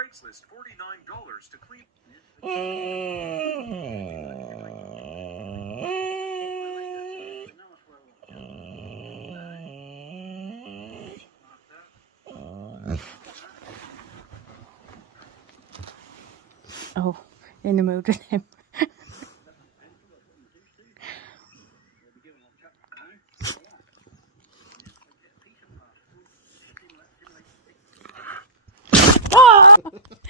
Craigslist $49 to clean. Oh, in the mood with him.